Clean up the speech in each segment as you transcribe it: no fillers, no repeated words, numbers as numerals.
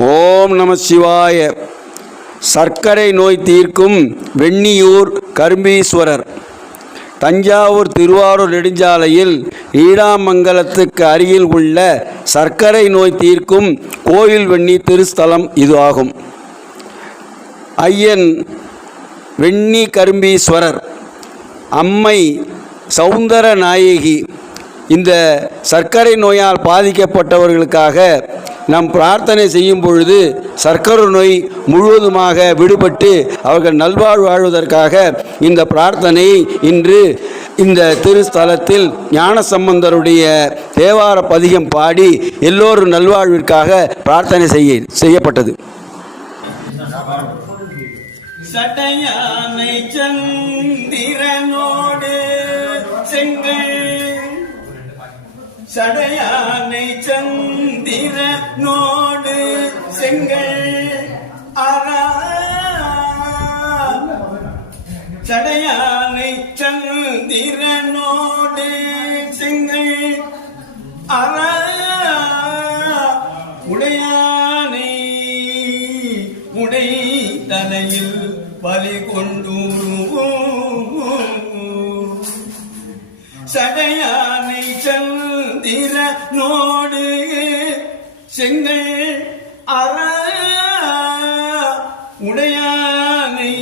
ஓம் நம சிவாய. சர்க்கரை நோய் தீர்க்கும் வெண்ணியூர் கரும்பீஸ்வரர். தஞ்சாவூர் திருவாரூர் நெடுஞ்சாலையில் ஈடாமங்கலத்துக்கு அருகில் உள்ள சர்க்கரை நோய் தீர்க்கும் கோயில் வெண்ணி திருஸ்தலம் இது ஆகும். ஐயன் வெண்ணி கரும்பீஸ்வரர், அம்மை சௌந்தர நாயகி. இந்த சர்க்கரை நோயால் பாதிக்கப்பட்டவர்களுக்காக நாம் பிரார்த்தனை செய்யும் பொழுது சர்க்கரை நோய் முழுவதுமாக விடுபட்டு அவர்கள் நல்வாழ்வு வாழ்வதற்காக இந்த பிரார்த்தனை இன்று இந்த திருஸ்தலத்தில் ஞானசம்பந்தருடைய தேவார பதிகம் பாடி எல்லோரும் நல்வாழ்விற்காக பிரார்த்தனை செய்யப்பட்டது. சடையானை சந்திரனோடு செங்கல், சடையானை சந்திரனோடு செங்கல் அரா, சடையானை சந்திரனோடு செங்கல் அரா, உடையானை உடை தலையில் பலி கொண்டு, சடையானை சந்திரனோடு செங்கல் அற, உடையானை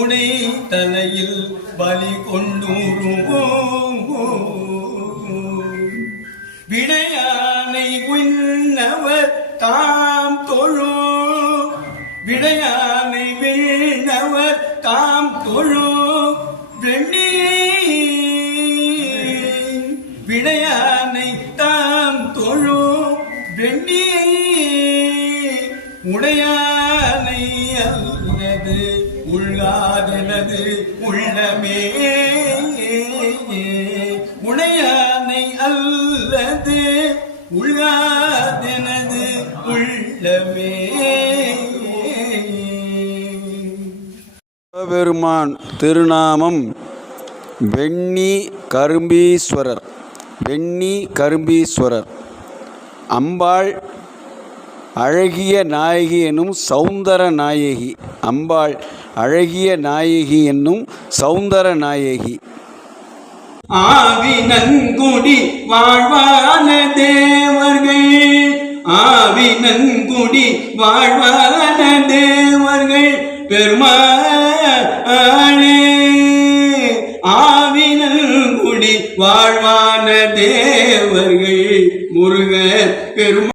உடை தலையில் பலி கொண்டு, விடையானை விண்ணவர் தாம் தொழு, விடையானை விண்ணவர் தாம் தொழு வெண்ணி, விடையானை தாம் தொழு வெண்ணி, உடையானை அல்லது உள்ளாதெனது உள்ளமே, உடையானை அல்லது உள்ளாதெனது உள்ளமே. பெருமான் திருநாமம் வெண்ணி கரும்பீஸ்வரர். வெண்ணி கரும்பீஸ்வரர். அம்பாள் அழகிய நாயகி என்னும் சௌந்தர நாயகி. அம்பாள் அழகிய நாயகி என்னும் சௌந்தர நாயகி. ஆவி நன்குடி வாழ்வான தேவர்கள், ஆவி நன்குடி வாழ்வான தேவர்கள் பெருமாள்